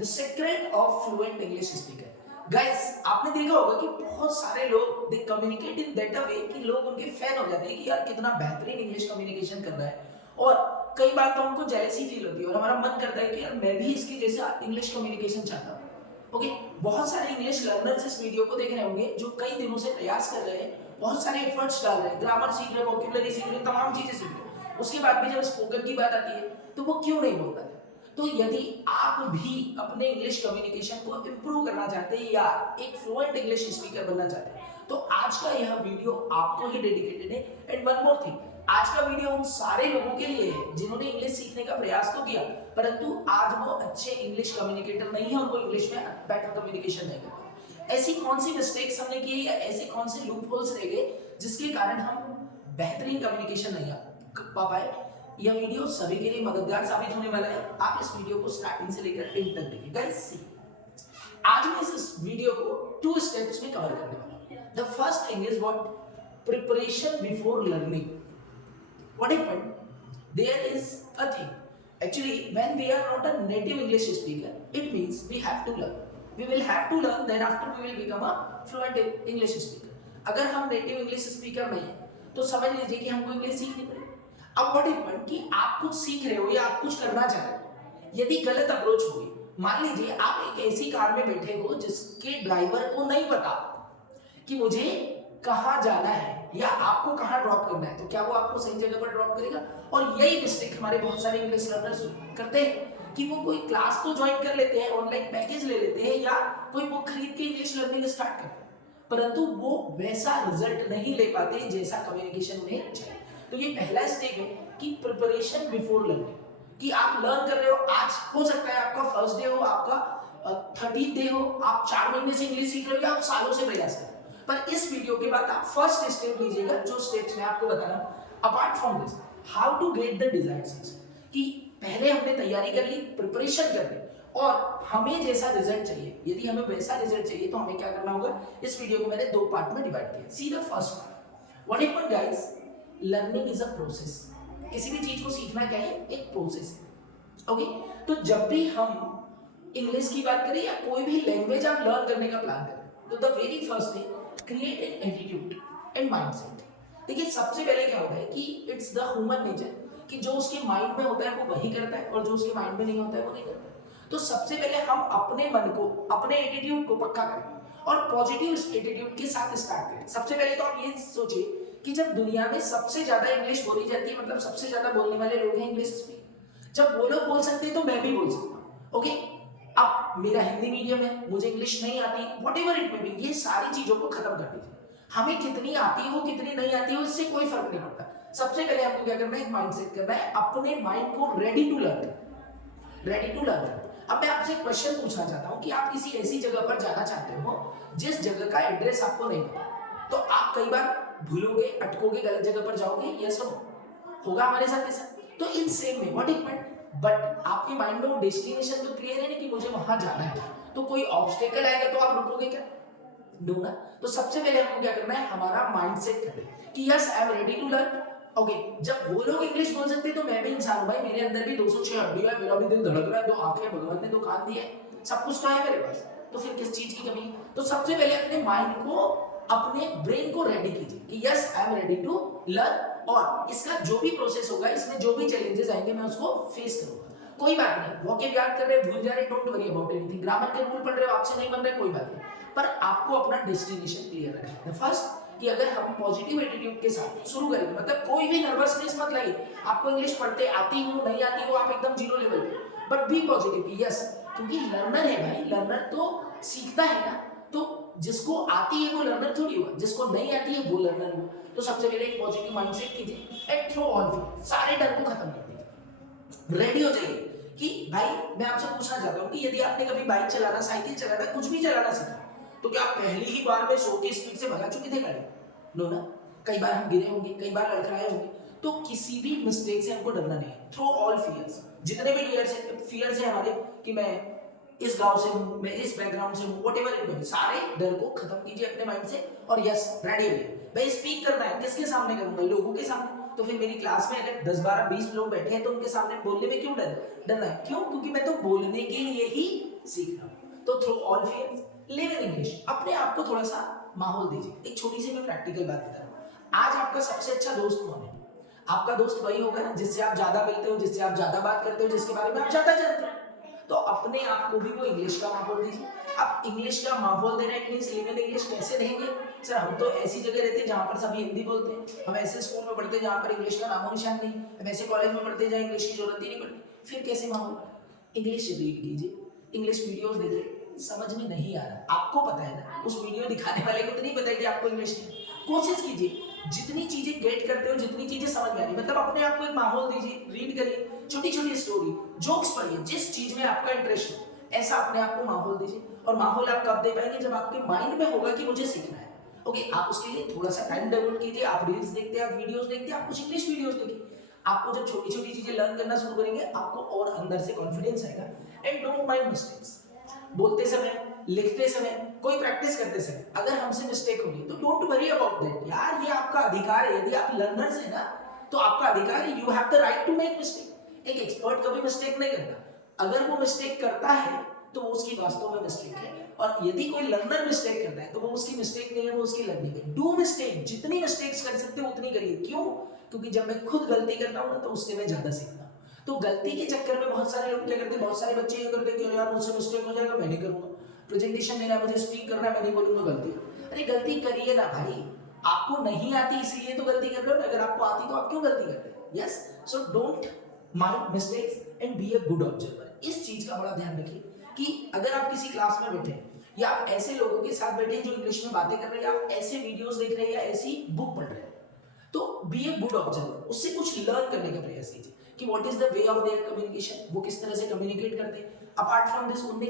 The secret of fluent English speaker. Guys, आपने देखा होगा कि बहुत सारे लोग दे कम्युनिकेट इन दैट वे कि लोग उनके फैन हो जाते हैं कि यार कितना बेहतरीन इंग्लिश कम्युनिकेशन कर रहा है, और कई बार तो हमको जेलसी फील होती है और हमारा मन करता है कि यार मैं भी इसकी जैसा इंग्लिश कम्युनिकेशन चाहता हूँ। ओके, बहुत सारे इंग्लिश लर्नर्स इस वीडियो को देख रहे होंगे जो कई दिनों से प्रयास कर रहे हैं, बहुत सारे एफर्ट्स डाल रहे हैं, ग्रामर सीख रहे हैं, वोकैबुलरी सीख रहे हैं, तमाम चीजें सीख रहे हैं, उसके बाद भी जब स्पोकन की बात आती है तो वो क्यों नहीं बोल पाते। तो यदि आप भी अपने इंग्लिश कम्युनिकेशन को इंप्रूव करना चाहते हैं या एक फ्लुएंट इंग्लिश स्पीकर बनना चाहते हैं तो आज का यह वीडियो आपको ही डेडिकेटेड है। एंड वन मोर थिंग, आज का वीडियो उन सारे लोगों के लिए है जिन्होंने इंग्लिश सीखने का प्रयास तो किया परंतु आज वो अच्छे इंग्लिश कम्युनिकेटर नहीं है, उनको इंग्लिश में बेटर कम्युनिकेशन नहीं कर पाते। ऐसी कौन सी मिस्टेक्स हमने की या ऐसे कौन से लूप होल्स रह गए जिसके कारण हम बेहतरीन कम्युनिकेशन नहीं पा पाए। यह वीडियो सभी के लिए मददगार साबित होने वाला है। आप इस वीडियो को स्टार्टिंग से लेकर एंड तक देखिए। गाइस सी, आज मैं इस वीडियो को 2 स्टेप्स में कवर करने वाला हूं। The first thing is what preparation before learning. What happened, there is a thing, actually when we are not a native English speaker it means we have to learn, we will have to learn, then after we will become a fluent English speaker। अगर हम native English speaker नहीं है तो समझ लीजिए कि हमको English सीखनी पड़ेगी। अब व्हाट हैपेंड कि आप कुछ सीख रहे हो या आप कुछ करना चाह रहे हो, यदि गलत अप्रोच होगी, मान लीजिए आप एक ऐसी कार में बैठे हो जिसके ड्राइवर को नहीं पता कि मुझे कहां जाना है या आपको कहां ड्रॉप करना है, तो क्या वो आपको सही जगह पर ड्रॉप करेगा। और यही मिस्टेक हमारे बहुत सारे इंग्लिश लर्नर्स करते हैं कि वो कोई क्लास तो ज्वाइन कर लेते हैं, ऑनलाइन पैकेज ले लेते हैं या कोई बुक खरीद के इंग्लिश लर्निंग स्टार्ट करते हैं, परंतु वो वैसा रिजल्ट नहीं ले पाते जैसा कम्युनिकेशन उन्हें चाहिए। तो ये पहला स्टेप है कि प्रिपरेशन बिफोर लर्निंग, कि आप लर्न कर रहे हो, आज हो सकता है आपका फर्स्ट डे हो, आपका 30th डे हो, आप 4 महीने से इंग्लिश सीख रहे हो या आप सालों से प्रयास कर रहे हो, पर इस वीडियो के बाद आप फर्स्ट स्टेप लीजिएगा, जो स्टेप्स मैं आपको बता रहा हूं। Apart from this, how to get the desired success, कि पहले हमने तैयारी कर ली, प्रिपरेशन कर ली और हमें जैसा रिजल्ट चाहिए, यदि हमें वैसा रिजल्ट चाहिए तो हमें क्या करना होगा। इस वीडियो को मैंने 2 पार्ट में डिवाइड किया। See the first part, what happened guys, learning is a process. किसी भी चीज को सीखना क्या है, एक प्रोसेस है। ओके, तो जब भी हम इंग्लिश की बात करें या कोई भी लैंग्वेज आप लर्न करने का प्लान करें तो the very first thing, create an attitude and mindset. देखिए, सबसे पहले क्या होता है कि इट्स द ह्यूमन नेचर कि जो उसके माइंड में होता है वो वही करता है और जो उसके माइंड में नहीं होता है वो नहीं करता है। तो सबसे पहले हम अपने मन को, अपने एटीट्यूड को पक्का करें और पॉजिटिव एटीट्यूड के साथ स्टार्ट करें। सबसे पहले तो आप ये सोचिए कि जब दुनिया में सबसे ज्यादा इंग्लिश बोली जाती है, मतलब सबसे ज्यादा बोलने वाले लोग हैं इंग्लिश स्पीकर, जब वो लोग बोल सकते हैं तो मैं भी बोल सकता हूँ। ओके, अब मेरा हिंदी मीडियम है, मुझे इंग्लिश नहीं आती, व्हाटएवर इट मे बी, ये सारी चीजों को खत्म कर दीजिए। हमें कितनी आती हो कितनी नहीं आती हो इससे कोई फर्क नहीं पड़ता। सबसे पहले आपको क्या करना है, माइंडसेट करना है, अपने माइंड को ready to learn, ready to learn. अब मैं आपसे एक क्वेश्चन पूछना चाहता हूं कि आप किसी ऐसी जगह पर जाना चाहते हो जिस जगह का एड्रेस आपको नहीं पता, तो आप कई बार भूलोगे, अटकोगे, गलत जगह पर जाओगे, यस और नो होगा हमारे साथ ऐसा। तो इन सेम में व्हाट इट मींस, बट आपके माइंड में वो डेस्टिनेशन तो क्लियर है ना कि मुझे वहां जाना है, तो कोई ऑब्स्टेकल आएगा तो आप रुकोगे क्या, नो ना। तो सबसे पहले हमको क्या करना है, हमारा माइंडसेट करें कि yes I am ready to learn. Okay, जब वो लोग इंग्लिश बोल सकते हैं तो मैं भी इंसान हूं भाई, मेरे अंदर भी 206 हड्डियां है, मेरा भी दिल धड़क रहा है, 2 आंखें भगवान ने 2 कान दिए, सब कुछ तो है मेरे पास, तो फिर किस चीज की कमी। तो सबसे पहले अपने माइंड को, अपने ब्रेन को रेडी कीजिए कि yes I am ready to learn, और इसका जो भी प्रोसेस होगा, इसमें जो भी चैलेंजेस आएंगे मैं उसको फेस करूंगा। कोई बात नहीं, वोकैब याद कर रहे हैं, भूल जा रहे हैं, don't worry about anything, grammar के रूल पढ़ रहे हो, आपसे नहीं बन रहा है, कोई बात नहीं, पर आपको अपना डेस्टिनेशन क्लियर रखना है। फर्स्ट, कि अगर हम पॉजिटिव एटीट्यूड के साथ शुरू करेंगे, मतलब कोई भी नर्वसनेस मत लाइए, आपको इंग्लिश पढ़ते आती हो नहीं आती हो, आप एकदम जीरो लेवल पे, बट बी पॉजिटिव कि यस, क्योंकि लर्नर है भाई, लर्नर तो सीखता है ना, तो जिसको आती है वो लर्नर थोड़ी हुआ, जिसको नहीं आती है वो लर्नर हुआ। तो सबसे पहले एक पॉजिटिव माइंडसेट कीजिए एंड थ्रो ऑल फियर, सारे डर को खत्म कर दीजिए, रेडी हो जाइए कि भाई मैं आपसे पूछना चाहता हूं कि यदि आपने कभी बाइक चलाना, साइकिल चलाना, कुछ भी चलाना सीखा, तो क्या आप पहली ही बार में 100 की स्पीड से भगा चुके थे गाड़ी, नो ना। कई बार हम गिरे होंगे, कई बार लड़खड़ाए होंगे, तो किसी भी मिस्टेक से हमको डरना नहीं है। थ्रो ऑल फियर्स, जितने भी फियर्स है हमारे, कि मैं इस गांव से हूं, मैं इस बैकग्राउंड से हूं, व्हाटएवर इट मे, सारे डर को खत्म कीजिए अपने माइंड से और यस रेडी होइए। भाई स्पीक करना है, किसके सामने करूंगा, लोगों के सामने, तो फिर मेरी क्लास में अगर 10 12 20 लोग बैठे हैं तो उनके सामने बोलने में क्यों डरना है, क्यों, क्योंकि मैं तो बोलने के लिए ही सीख रहा हूँ। तो through all fears live in English, अपने आप को थोड़ा सा माहौल दीजिए। एक छोटी सी मैं प्रैक्टिकल बात बता रहा हूँ, आज आपका सबसे अच्छा दोस्त कौन है? आपका दोस्त वही होगा ना जिससे आप ज्यादा मिलते हो, जिससे आप ज्यादा बात करते हो, जिसके बारे में आप ज्यादा जानते हो। तो अपने आप को भी वो इंग्लिश का माहौल दीजिए। आप इंग्लिश का माहौल दे रहे हैं, मींस लिव इन इंग्लिश कैसे देंगे? सर हम तो ऐसी जगह रहते हैं जहाँ पर सभी हिंदी बोलते हैं, हम ऐसे स्कूल में पढ़ते हैं जहाँ पर इंग्लिश का नामो निशान नहीं, हम ऐसे कॉलेज में पढ़ते हैं जहाँ इंग्लिश की जरूरत ही नहीं पड़ती। फिर कैसे माहौल? इंग्लिश रीड कीजिए, इंग्लिश वीडियोस देखिए। समझ में नहीं आ रहा, आपको पता है ना, उस वीडियो दिखाने वाले को तो नहीं पता है कि आपको इंग्लिश नहीं। कोशिश कीजिए, जितनी चीजें गेट करते हो, जितनी चीजें समझ में आ रही, मतलब अपने आप को एक माहौल दीजिए, रीड करिए, छोटी छोटी स्टोरी, जोक्स पढ़िए, जिस चीज में आपका इंटरेस्ट हो, ऐसा अपने आप को माहौल दीजिए। और माहौल आप कब दे पाएंगे? जब आपके माइंड में होगा कि मुझे सीखना है। ओके, आप उसके लिए थोड़ा सा टाइम डेवोट कीजिए, आप रील्स देखते हैं, आप वीडियोस देखते हैं, आप कुछ इंग्लिश वीडियोस देखिए। आपको जब छोटी छोटी चीजें लर्न करना शुरू करेंगे, आपको और अंदर से कॉन्फिडेंस आएगा। एंड डोंट माइंड मिस्टेक्स, बोलते समय, लिखते समय, कोई प्रैक्टिस करते समय अगर हमसे मिस्टेक होगी तो डोंट वरी अबाउट दैट यार, ये आपका अधिकार है। यदि आप लर्नर्स हैं ना, तो आपका अधिकार है, you have the right to make mistake. एक एक्सपर्ट कभी मिस्टेक नहीं करता, अगर वो मिस्टेक करता है तो उसकी वास्तव में मिस्टेक है। और यदि कोई लर्नर मिस्टेक करता है तो वो उसकी मिस्टेक नहीं है, वो उसकी लर्निंग है। डू मिस्टेक, जितनी मिस्टेक्स कर सकते हो उतनी करिए। क्यों? क्योंकि जब मैं खुद गलती करता हूँ ना, तो उससे मैं ज्यादा सीखता हूँ। तो गलती के चक्कर में बहुत सारे लोग क्या करते हैं, बहुत सारे बच्चे ये करते हैं कि यार मुझसे मिस्टेक हो जाएगा, मैं नहीं करूंगा। प्रेजेंटेशन देना है, मुझे स्पीक करना है, मैं नहीं बोलूंगा गलती। अरे गलती करिए ना भाई, आपको नहीं आती इसलिए तो गलती कर रहे हो ना, अगर आपको आती तो आप क्यों गलती करते हैं? Yes, so don't mind mistakes and be a good observer. इस चीज का बड़ा ध्यान रखिए कि अगर आप किसी क्लास में बैठे हैं या आप ऐसे लोगों के साथ बैठे हैं जो इंग्लिश में बातें कर रहे हैं, या आप ऐसे वीडियोस देख रहे हैं या ऐसी बुक पढ़ रहे हैं, तो बी ए गुड ऑब्जर्वर, उससे कुछ लर्न करने का प्रयास कीजिए कि what is the way of their communication, वो किस तरह से कम्युनिकेट करते हैं। अपार्ट फ्रॉम दिस, उन्होंने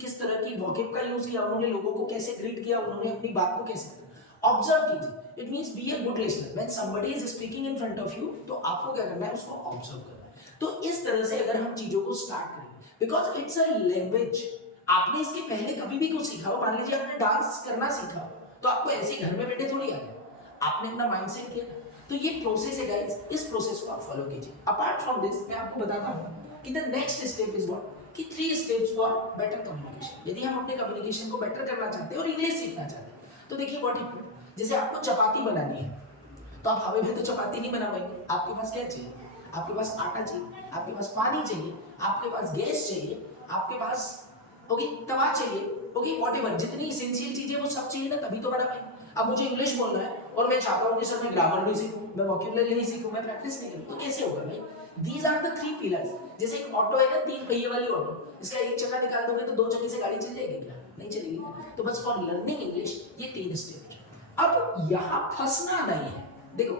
किस तरह की वोकैब का यूज किया, उन्होंने लोगों को कैसे ग्रीट किया, उन्होंने अपनी बात को कैसे ऑब्जर्व कीजिए। It means be a good listener. When somebody is speaking in front of you, तो आपको क्या करना है, उसको ऑब्जर्व करना है। तो इस तरह से अगर हम चीजों को स्टार्ट करें, बिकॉज इट्स अ लैंग्वेज, आपने इसके पहले कभी भी कुछ सीखा हो, मान लीजिए आपने डांस करना सीखा हो, तो आपको ऐसे ही घर में बैठे थोड़ी आ गया, आपने अपना माइंडसेट किया। तो ये प्रोसेस है गाइस, इस प्रोसेस को आप फॉलो कीजिए। अपार्ट फ्रॉम दिस, मैं आपको बताता हूं कि the next step is what, कि 3 स्टेप्स फॉर बेटर कम्युनिकेशन। यदि हम अपने कम्युनिकेशन को बेटर करना चाहते हैं और इंग्लिश सीखना चाहते हैं, तो देखिए व्हाट इट, जैसे आपको चपाती बनानी है, तो आप हवा में तो चपाती नहीं बना पाएंगे। आपके पास क्या चाहिए? आपके पास आटा चाहिए, आपके पास पानी चाहिए, आपके पास गैस चाहिए, आपके पास ओके तवा चाहिए, ओके व्हाटएवर, जितनी एसेंशियल चीजें वो सब चाहिए ना, तभी तो बना पाएंगे। अब मुझे इंग्लिश बोलना है और मैं चाहता हूँ कि सर मैं ग्रामर नहीं सीखूं, मैं वोकैबुलरी नहीं सीखूं, मैं प्रैक्टिस नहीं करूं, तो कैसे होगा भाई? These are the 3 pillars. जैसे एक ऑटो है ना, 3 पहिए वाली ऑटो, इसका एक चक्का निकाल दोगे तो 2 चक्के से गाड़ी चल जाएगी क्या? नहीं चलेगी। तो बस फॉर लर्निंग इंग्लिश ये 3 स्टेप है। अब यहाँ फंसना नहीं है। देखो,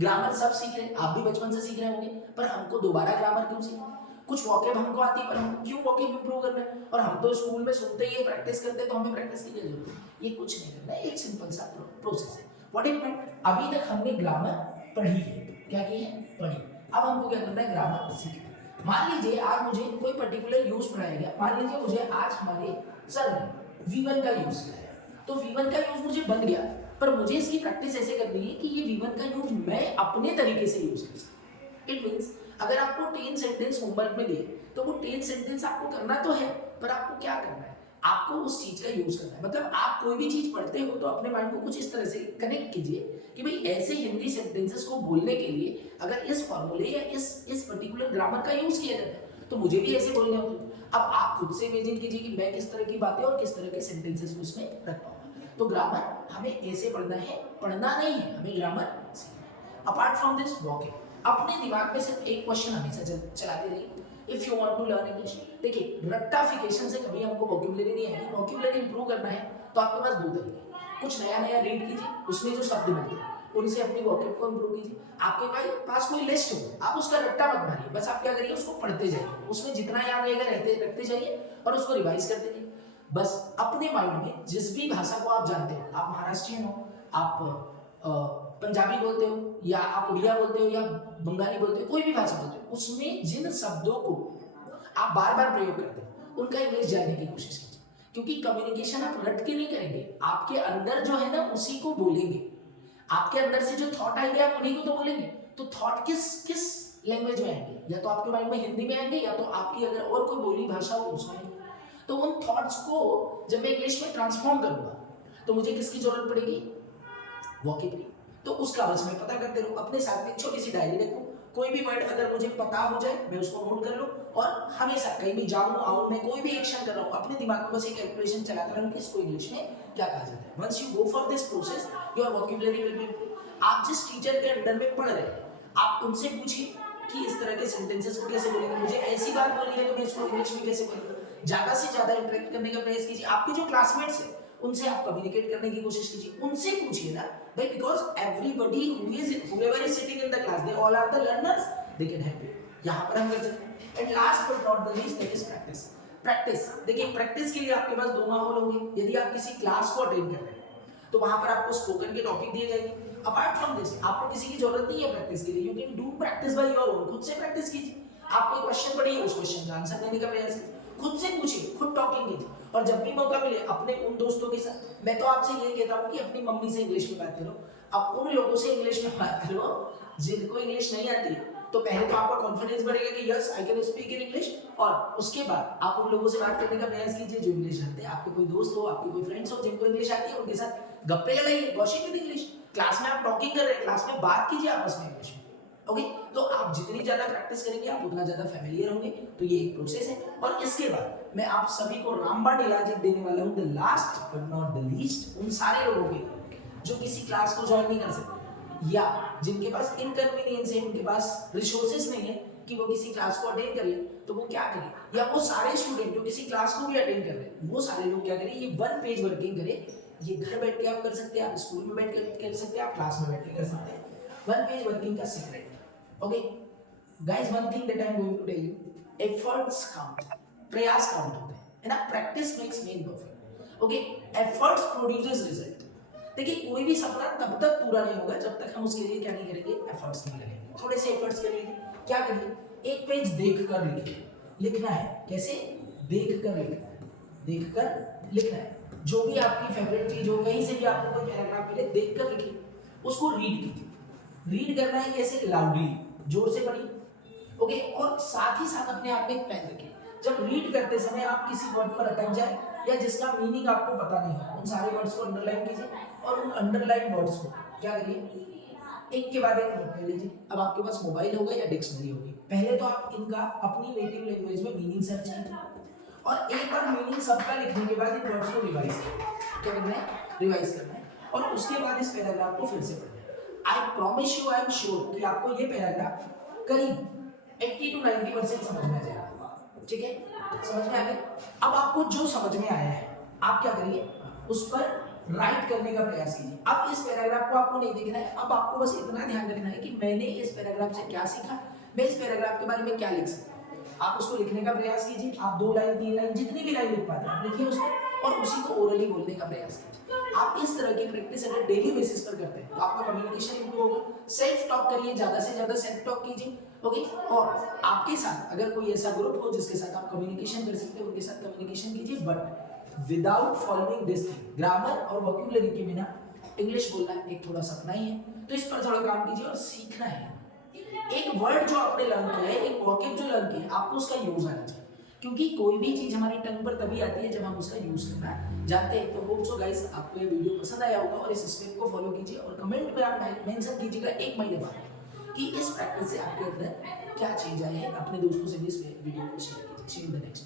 ग्रामर सब सीख रहे हैं, आप भी बचपन से सीख रहे होंगे, पर हमको दोबारा ग्रामर क्यों सीखना? कुछ वोकैब हमको आती है, पर हमको क्यों वोकैब इंप्रूव करना है? और हम तो स्कूल में सुनते ही है, प्रैक्टिस करते हैं, तो हमें प्रैक्टिस की क्या जरूरत है? ये कुछ नहीं करना है, एक सिंपल सा प्रोसेस है। व्हाट इट मीन, अभी तक हमने ग्रामर पढ़ी है, क्या की है? पढ़ी। अब हमको क्या करना है? ग्रामर सीखना है। मान लीजिए आज मुझे कोई पर्टिकुलर यूज पढ़ाया गया, मान लीजिए मुझे आज हमारे सर ने V1 का यूज किया, तो V1 का यूज मुझे बन गया, पर मुझे इसकी प्रैक्टिस ऐसे करनी है कि ये V1 का यूज मैं अपने तरीके से यूज कर सकूं। इट मींस अगर आपको 10 सेंटेंस होमवर्क में दिए, तो वो 10 सेंटेंस आपको करना तो है, पर आपको क्या करना है? आपको उस चीज का यूज करना है। मतलब आप कोई भी चीज पढ़ते हो तो अपने माइंड को कुछ इस तरह से कनेक्ट कीजिए कि भाई ऐसे हिंदी सेंटेंसेस को बोलने के लिए अगर इस फॉर्मूले या इस पर्टिकुलर ग्रामर का यूज किया जाता है, तो मुझे भी ऐसे बोलने होंगे। अब आप खुद से इमेजिन कीजिए कि मैं किस तरह की बातें और किस तरह के सेंटेंसेस को इसमें रख पाऊंगा। तो ग्रामर हमें ऐसे पढ़ना है, पढ़ना नहीं है, हमें ग्रामर सीखना है। अपार्ट फ्रॉम दिस वॉकिंग, अपने दिमाग में सिर्फ एक क्वेश्चन हमेशा चलाते रहिए, if you want to learn English. देखिए, रट्टाफिकेशन से कभी हमको वोकैबुलरी नहीं आएगी। वोकैबुलरी इंप्रूव करना है तो आपके पास 2 तरीके हैं, कुछ नया नया रीड कीजिए, उसमें जो शब्द मिलते हैं उनसे अपनी वोकैब को इंप्रूव कीजिए। आपके पास कोई लिस्ट हो, आप उसका रट्टा मत मारिए, बस आप क्या करिए, उसको पढ़ते जाइए, उसमें जितना याद रहेगा रखते जाइए और उसको रिवाइज करते जाइए। बस अपने माइंड में जिस भी भाषा को आप जानते हो, आप महाराष्ट्रियन हो, आप पंजाबी बोलते हो, या आप उड़िया बोलते हो, या बंगाली बोलते हो, कोई भी भाषा बोलते हो, उसमें जिन शब्दों को आप बार बार प्रयोग करते हो उनका इंग्लिश जानने की कोशिश कीजिए। क्योंकि कम्युनिकेशन आप रट के नहीं करेंगे, आपके अंदर जो है ना उसी को बोलेंगे। आपके अंदर से जो थॉट आएंगे आप उन्हीं को तो बोलेंगे। तो थॉट किस लैंग्वेज में आएंगे? या तो आपके माइंड में हिंदी में आएंगे, या तो आपकी अगर और कोई बोली भाषा हो उसमें। तो उन थॉट्स को जब मैं इंग्लिश में ट्रांसफॉर्म करूंगा तो मुझे किसकी जरूरत पड़ेगी, वोकेबुलरी। तो उसका बस मैं पता करते रहूं, अपने साथ में एक छोटी सी डायरी रखूं, कोई भी वर्ड अगर मुझे पता हो जाए मैं उसको नोट कर लूं, और हमेशा कहीं भी जाऊं आऊं, मैं कोई भी एक्शन कर रहा हूं, अपने दिमाग में बस एक कैलकुलेशन चलाता रहूं कि इसको इंग्लिश में क्या कहा जाता है। Once you go for this process your vocabulary will be. आप जिस टीचर के अंडर में पढ़ रहे हैं आप उनसे पूछिए कि इस तरह के सेंटेंसेस को कैसे बोलेंगे, मुझे ऐसी बात बोलनी है तो मैं इसको इंग्लिश में कैसे बोलूंगा। ज्यादा से ज्यादा इंटरेक्ट करने का प्रयास कीजिए, आपके जो क्लासमेट्स हैं उनसे आप कम्युनिकेट करने की कोशिश कीजिए, उनसे पूछिए ना भाई, because everybody whoever is sitting in the class they all are the learners, they can help you। यहाँ पर हम कर सकते हैं। And last but not the least that is practice. Practice देखिए, प्रैक्टिस के लिए आपके पास दो माहौल होंगे। यदि आप किसी क्लास को अटेंड कर रहे हैं तो वहां पर आपको स्पोकन के टॉपिक दिए जाएंगे। अपार्ट फ्रॉम दिस आपको किसी की जरूरत नहीं है प्रैक्टिस के लिए, you can do practice by your own. खुद से प्रैक्टिस कीजिए, आप कोई क्वेश्चन पढ़िए, उस क्वेश्चन का आंसर देने का प्रयास कीजिए, खुद से पूछिए, खुद टॉकिंग कीजिए। और जब भी मौका मिले अपने उन दोस्तों के साथ, मैं तो आपसे ये कहता हूँ कि अपनी मम्मी से इंग्लिश में बात करो, अब उन लोगों से इंग्लिश में बात करो जिनको इंग्लिश नहीं आती है। तो पहले तो आपका कॉन्फिडेंस बढ़ेगा कि yes I can speak in English, और उसके बाद आप उन लोगों से बात करने का प्रयास कीजिए जो इंग्लिश जानते हैं। आपके कोई दोस्त हो, आपके कोई फ्रेंड्स हो जिनको इंग्लिश आती है, उनके साथ गप्पे लड़ाइए, गॉसिप विद इंग्लिश। क्लास में आप टॉकिंग कर रहे हैं, क्लास में बात कीजिए आपस में इंग्लिश में। ओके, तो आप जितनी ज्यादा प्रैक्टिस करेंगे आप उतना ज्यादा फैमिलियर होंगे। तो ये एक प्रोसेस है। और इसके बाद मैं आप सभी को रामबाण इलाजित देने वाला हूँ, the last but not the least, उन सारे लोगों के लिए जो किसी क्लास को ज्वाइन नहीं कर सकते या जिनके पास इनकन्वीनियंस है, उनके पास रिसोर्सेज नहीं है कि वो किसी क्लास को अटेंड कर ले। तो वो क्या करें, या वो सारे स्टूडेंट जो किसी क्लास को भी अटेंड कर रहे हैं वो सारे लोग क्या करें, ये वन पेज वर्किंग करें। ये घर बैठ के आप कर सकते हैं, आप स्कूल में बैठ के कर सकते हैं, आप क्लास में बैठ के कर सकते हैं। वन पेज वर्किंग का secret. Okay guys, one thing that I am going to tell you, efforts count, प्रयास काउंट होते हैं, है ना। Practice makes man perfect. Okay, efforts produces result. देखिए, कोई भी सपना तब तक पूरा नहीं होगा जब तक हम उसके लिए क्या नहीं करेंगे, एफर्ट्स नहीं लगेंगे। थोड़े से एफर्ट्स कर लीजिए। क्या करिए, एक पेज देख कर लिखिए। लिखना है कैसे, देख कर लिखना है, देख कर लिखना है। जो भी आपकी फेवरेट चीज हो, कहीं से भी आपको कोई पैराग्राफ मिले, देख कर लिखिए, उसको रीड कीजिए। रीड करना है कैसे, लाउडली, जोर से पढ़िए। ओके, और साथ ही साथ अपने आप में एक पेन रखिए। जब रीड करते समय आप किसी वर्ड पर अटक जाए या जिसका मीनिंग आपको पता नहीं है, उन सारे वर्ड्स को अंडरलाइन कीजिए, और उन अंडरलाइन वर्ड्स को क्या करिए, एक के बाद एक नोट कर लीजिए। अब आपके पास मोबाइल होगा या डिक्शनरी होगी, पहले तो आप इनका अपनी नेटिव लैंग्वेज में मीनिंग सर्च कीजिए, और एक बार मीनिंग सबका लिखने के बाद इन वर्ड्स को रिवाइज करें। क्या करना है, रिवाइज करना है, और उसके बाद इस पैराग्राफ को फिर से पढ़ना है। I promise you, I am sure कि आपको ये पैराग्राफ करीब 80 to 90% समझ में आ जाएगा। ठीक है, समझ में आ गया। अब आपको जो समझ में आया है आप क्या करिए, उस पर राइट करने का प्रयास कीजिए। अब इस पैराग्राफ को आपको नहीं देखना है, अब आपको बस इतना ध्यान रखना है कि मैंने इस पैराग्राफ से क्या सीखा, मैं इस पैराग्राफ के बारे में क्या लिख सकता हूँ। आप उसको लिखने का प्रयास कीजिए। आप 2 लाइन 3 लाइन जितनी भी लाइन लिख पाते हैं आप लिखिए उसको, और उसी को ओरली बोलने का प्रयास कीजिए। आप इस तरह की प्रैक्टिस अगर डेली बेसिस पर करते हैं तो आपका कम्युनिकेशन इंप्रूव होगा। सेल्फ टॉक करिए, ज्यादा से ज्यादा सेल्फ टॉक कीजिए। ओके, और आपके साथ अगर कोई ऐसा ग्रुप हो जिसके साथ आप कम्युनिकेशन कर सकते हैं, उनके साथ कम्युनिकेशन कीजिए, but without following this thing. Grammar और वोकैबुलरी के बिना इंग्लिश बोलना एक थोड़ा सपना ही है, तो इस पर थोड़ा काम कीजिए और सीखना है। एक वर्ड जो आपने लर्न किया है, एक वोकैब जो लर्न किया है, आपको उसका यूज आना चाहिए, क्योंकि कोई भी चीज हमारी टंग पर तभी आती है जब हम उसका यूज करना जानते हैं। तो होप सो गाइस आपको ये वीडियो पसंद आया होगा, और इस स्टेप को फॉलो कीजिए, और कमेंट में आप मेंशन कीजिएगा 1 महीने बाद कि इस प्रैक्टिस से आपके अंदर क्या चेंज आए हैं। अपने दोस्तों से भी इस वीडियो को शेयर कीजिए। सी यू इन द नेक्स्ट।